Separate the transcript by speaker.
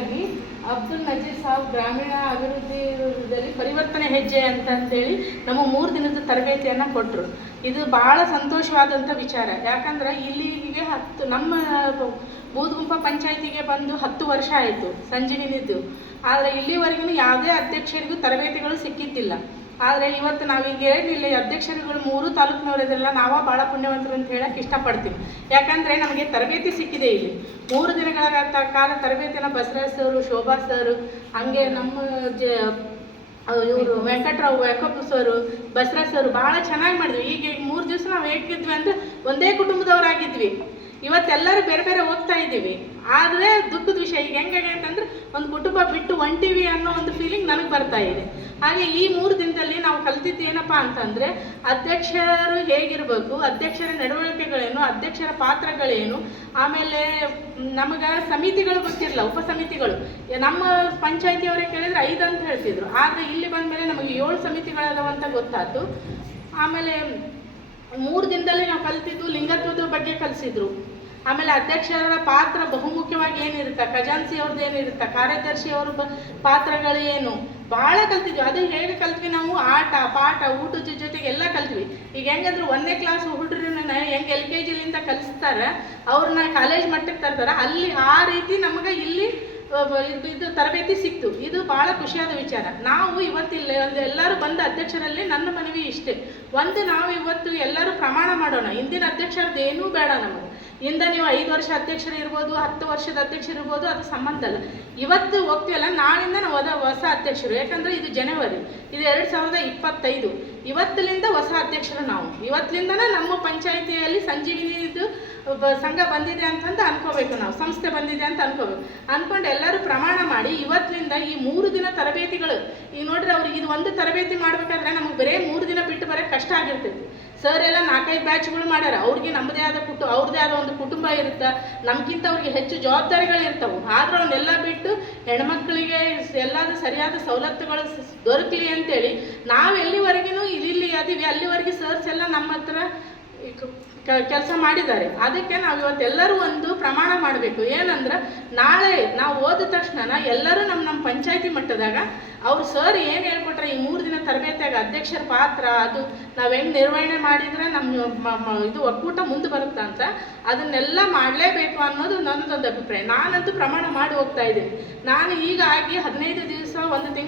Speaker 1: ಆಗಿ ಅಬ್ದುಲ್ ನಜೀರ್ ಸಾಬ್ ಗ್ರಾಮೀಣ ಅಭಿವೃದ್ಧಿದಲ್ಲಿ ಪರಿವರ್ತನೆ ಹೆಜ್ಜೆ ಅಂತಂತೇಳಿ ನಮ್ಮ ಮೂರು ದಿನದ ತರಬೇತಿಯನ್ನು ಕೊಟ್ಟರು ಇದು ಭಾಳ ಸಂತೋಷವಾದಂಥ ವಿಚಾರ. ಯಾಕಂದ್ರೆ ಇಲ್ಲಿಗೆ ಹತ್ತು, ನಮ್ಮ ಬೂದ್ಗುಂಪ ಪಂಚಾಯತಿಗೆ ಬಂದು ಹತ್ತು ವರ್ಷ ಆಯಿತು ಸಂಜೀವಿನಿದ್ದು ಆದರೆ ಇಲ್ಲಿವರೆಗೂ ಯಾವುದೇ ಅಧ್ಯಕ್ಷರಿಗೂ ತರಬೇತಿಗಳು ಸಿಕ್ಕಿದ್ದಿಲ್ಲ. ಆದರೆ ಇವತ್ತು ನಾವು ಏನಿಲ್ಲ ಈ ಅಧ್ಯಕ್ಷರುಗಳು ಮೂರು ತಾಲೂಕಿನವರಿದ್ರಲ್ಲ ನಾವ ಭಾಳ ಪುಣ್ಯವಂತರು ಅಂತ ಹೇಳಕ್ಕೆ ಇಷ್ಟಪಡ್ತೀವಿ. ಯಾಕಂದರೆ ನಮಗೆ ತರಬೇತಿ ಸಿಕ್ಕಿದೆ ಇಲ್ಲಿ. ಮೂರು ದಿನಗಳ ಕಾಲ ತರಬೇತಿನ ಬಸವರಾಜ್ ಸರು, ಶೋಭಾ ಸರು, ಹಾಗೆ ನಮ್ಮ ಜ ಇವರು ವೆಂಕಟರಾವ್ ವೆಂಕಪ್ಪ ಸರು, ಬಸವರಾಜ್ ಸರು ಭಾಳ ಚೆನ್ನಾಗಿ ಮಾಡಿದ್ವಿ ಈಗ ಮೂರು ದಿವಸ ನಾವು ಹೇಗಿದ್ವಿ ಅಂದರೆ ಒಂದೇ ಕುಟುಂಬದವರಾಗಿದ್ವಿ. ಇವತ್ತೆಲ್ಲರೂ ಬೇರೆ ಬೇರೆ ಹೋಗ್ತಾ ಇದ್ದೀವಿ. ಆದರೆ ದುಃಖದ ವಿಷಯ, ಈಗ ಹೆಂಗಾಗೈತೆ ಅಂತಂದ್ರೆ ಒಂದು ಕುಟುಂಬ ಬಿಟ್ಟು ಒಂಟಿವಿ ಅನ್ನೋ ಒಂದು ಫೀಲಿಂಗ್ ನನಗೆ ಬರ್ತಾ ಇದೆ. ಹಾಗೆ ಈ ಮೂರು ದಿನದಲ್ಲಿ ನಾವು ಕಲ್ತಿದ್ದು ಏನಪ್ಪ ಅಂತಂದ್ರೆ ಅಧ್ಯಕ್ಷರು ಹೇಗಿರಬೇಕು, ಅಧ್ಯಕ್ಷರ ನಡವಳಿಕೆಗಳೇನು, ಅಧ್ಯಕ್ಷರ ಪಾತ್ರಗಳೇನು, ಆಮೇಲೆ ನಮಗೆ ಸಮಿತಿಗಳು ಗೊತ್ತಿರಲ್ಲ ಉಪ ಸಮಿತಿಗಳು ನಮ್ಮ ಪಂಚಾಯತಿಯವರೇ ಕೇಳಿದ್ರೆ ಐದು ಅಂತ ಹೇಳ್ತಿದ್ರು. ಆದರೆ ಇಲ್ಲಿ ಬಂದಮೇಲೆ ನಮಗೆ ಏಳು ಸಮಿತಿಗಳದಾವ ಅಂತ ಗೊತ್ತಾಯ್ತು. ಆಮೇಲೆ ಮೂರು ದಿನದಲ್ಲಿ ನಾವು ಕಲಿತಿದ್ದು ಲಿಂಗತ್ವದ ಬಗ್ಗೆ ಕಲಿಸಿದ್ರು. ಆಮೇಲೆ ಅಧ್ಯಕ್ಷರ ಪಾತ್ರ ಬಹುಮುಖ್ಯವಾಗಿ ಏನಿರುತ್ತೆ ಖಜಾನ್ಸಿ ಅವ್ರದ್ದು ಏನಿರುತ್ತೆ ಕಾರ್ಯದರ್ಶಿ ಅವ್ರ ಪಾತ್ರಗಳು ಏನು? ಭಾಳ ಕಲ್ತಿದ್ವಿ. ಅದು ಹೇಗೆ ಕಲ್ತ್ವಿ ನಾವು. ಆಟ, ಪಾಠ ಊಟದ ಜೊತೆಗೆ ಎಲ್ಲ ಕಲ್ತ್ವಿ. ಈಗ ಹೆಂಗಂದ್ರೆ ಒಂದನೇ ಕ್ಲಾಸ್ ಹುಡುಗರನ್ನ ಹೆಂಗೆ ಎಲ್ ಕೆ ಜಿಲಿಂದ ಕಲಿಸ್ತಾರೆ, ಅವ್ರನ್ನ ಕಾಲೇಜ್ ಮಟ್ಟಕ್ಕೆ ತರ್ತಾರೆ. ಅಲ್ಲಿ ಆ ರೀತಿ ನಮಗೆ ಇಲ್ಲಿ ಇದು ತರಬೇತಿ ಸಿಕ್ತು. ಇದು ಭಾಳ ಖುಷಿಯಾದ ವಿಚಾರ. ನಾವು ಇವತ್ತಿಲ್ಲ, ಒಂದು ಎಲ್ಲರೂ ಬಂದ ಅಧ್ಯಕ್ಷರಲ್ಲಿ ನನ್ನ ಮನವಿ ಇಷ್ಟೇ. ಒಂದು ನಾವು ಇವತ್ತು ಎಲ್ಲರೂ ಪ್ರಮಾಣ ಮಾಡೋಣ. ಇಂದಿನ ಅಧ್ಯಕ್ಷರದ್ದು ಏನೂ ಬೇಡ ನಮಗೆ. ಇಂದ ನೀವು ಐದು ವರ್ಷ ಅಧ್ಯಕ್ಷರು ಇರ್ಬೋದು, ಹತ್ತು ವರ್ಷದ ಅಧ್ಯಕ್ಷರು ಇರ್ಬೋದು, ಅದು ಸಂಬಂಧ ಅಲ್ಲ. ಇವತ್ತು ಹೋಗ್ತೀವಲ್ಲ, ನಾಳಿಂದ ನಾವು ಹೊದ ಹೊಸ ಅಧ್ಯಕ್ಷರು. ಯಾಕಂದ್ರೆ ಇದು ಜನವರಿ, ಇದು ಎರಡು ಸಾವಿರದ ಇಪ್ಪತ್ತೈದು. ಇವತ್ತಿನಿಂದ ಹೊಸ ಅಧ್ಯಕ್ಷರು ನಾವು. ಇವತ್ತಿನಿಂದನೇ ನಮ್ಮ ಪಂಚಾಯಿತಿಯಲ್ಲಿ ಸಂಜೀವಿನಿದು ಬ- ಸಂಘ ಬಂದಿದೆ ಅಂತಂದ ಅನ್ಕೋಬೇಕು ನಾವು, ಸಂಸ್ಥೆ ಬಂದಿದೆ ಅಂತ ಅನ್ಕೋಬೇಕು. ಅನ್ಕೊಂಡು ಎಲ್ಲರೂ ಪ್ರಮಾಣ ಮಾಡಿ ಇವತ್ತಿನಿಂದ ಈ ಮೂರು ದಿನ ತರಬೇತಿಗಳು ಈಗ ನೋಡ್ರಿ ಅವ್ರಿಗೆ ಇದು ಒಂದು ತರಬೇತಿ ಮಾಡ್ಬೇಕಾದ್ರೆ ನಮಗೆ ಬರೇ ಮೂರು ದಿನ ಬಿಟ್ಟು ಬರೋಕ್ಕೆ ಕಷ್ಟ ಆಗಿರ್ತೈತಿ. ಸರ್ ಎಲ್ಲ ನಾಲ್ಕೈದು ಬ್ಯಾಚ್ಗಳು ಮಾಡ್ಯಾರ, ಅವ್ರಿಗೆ ನಮ್ಮದೇ ಆದ ಕುಟು, ಅವ್ರದ್ದೇ ಆದ ಒಂದು ಕುಟುಂಬ ಇರುತ್ತೆ ನಮ್ಗಿಂತ ಅವ್ರಿಗೆ ಹೆಚ್ಚು ಜವಾಬ್ದಾರಿಗಳು ಇರ್ತವೆ. ಆದ್ರೂ ಅವನ್ನೆಲ್ಲ ಬಿಟ್ಟು ಹೆಣ್ಮಕ್ಳಿಗೆ ಎಲ್ಲಾದ್ರೂ ಸರಿಯಾದ ಸವಲತ್ತುಗಳು ದೊರಕಲಿ ಅಂತೇಳಿ ನಾವು ಎಲ್ಲಿವರೆಗೂ ಇಲ್ಲಿ ಅದೀವಿ, ಅಲ್ಲಿವರೆಗೆ ಸರ್ಸ್ ಎಲ್ಲ ನಮ್ಮ ಹತ್ರ ಕೆಲಸ ಮಾಡಿದ್ದಾರೆ. ಅದಕ್ಕೆ ನಾವು ಇವತ್ತೆಲ್ಲರೂ ಒಂದು ಪ್ರಮಾಣ ಮಾಡಬೇಕು. ಏನಂದ್ರೆ ನಾಳೆ ನಾವು ಓದಿದ ತಕ್ಷಣ ಎಲ್ಲರೂ ನಮ್ಮ ನಮ್ಮ ಪಂಚಾಯತಿ ಮಟ್ಟದಾಗ ಅವ್ರು ಸರ್ ಏನು ಹೇಳ್ಕೊಟ್ರೆ ಈ ಮೂರು ದಿನ ತರಬೇತಿಯಾಗ ಅಧ್ಯಕ್ಷರ ಪಾತ್ರ, ಅದು ನಾವು ಹೆಂಗೆ ನಿರ್ವಹಣೆ ಮಾಡಿದರೆ ನಮ್ಮ ಇದು ಒಕ್ಕೂಟ ಮುಂದೆ ಬರುತ್ತೆ ಅಂತ ಅದನ್ನೆಲ್ಲ ಮಾಡಲೇಬೇಕು ಅನ್ನೋದು ನನ್ನದೊಂದು ಅಭಿಪ್ರಾಯ. ನಾನಂತೂ ಪ್ರಮಾಣ ಮಾಡಿ ಹೋಗ್ತಾ ಇದ್ದೀನಿ. ನಾನು ಈಗ ಆಗಿ ಹದಿನೈದು ದಿವಸ ಒಂದು ತಿಂಗಳು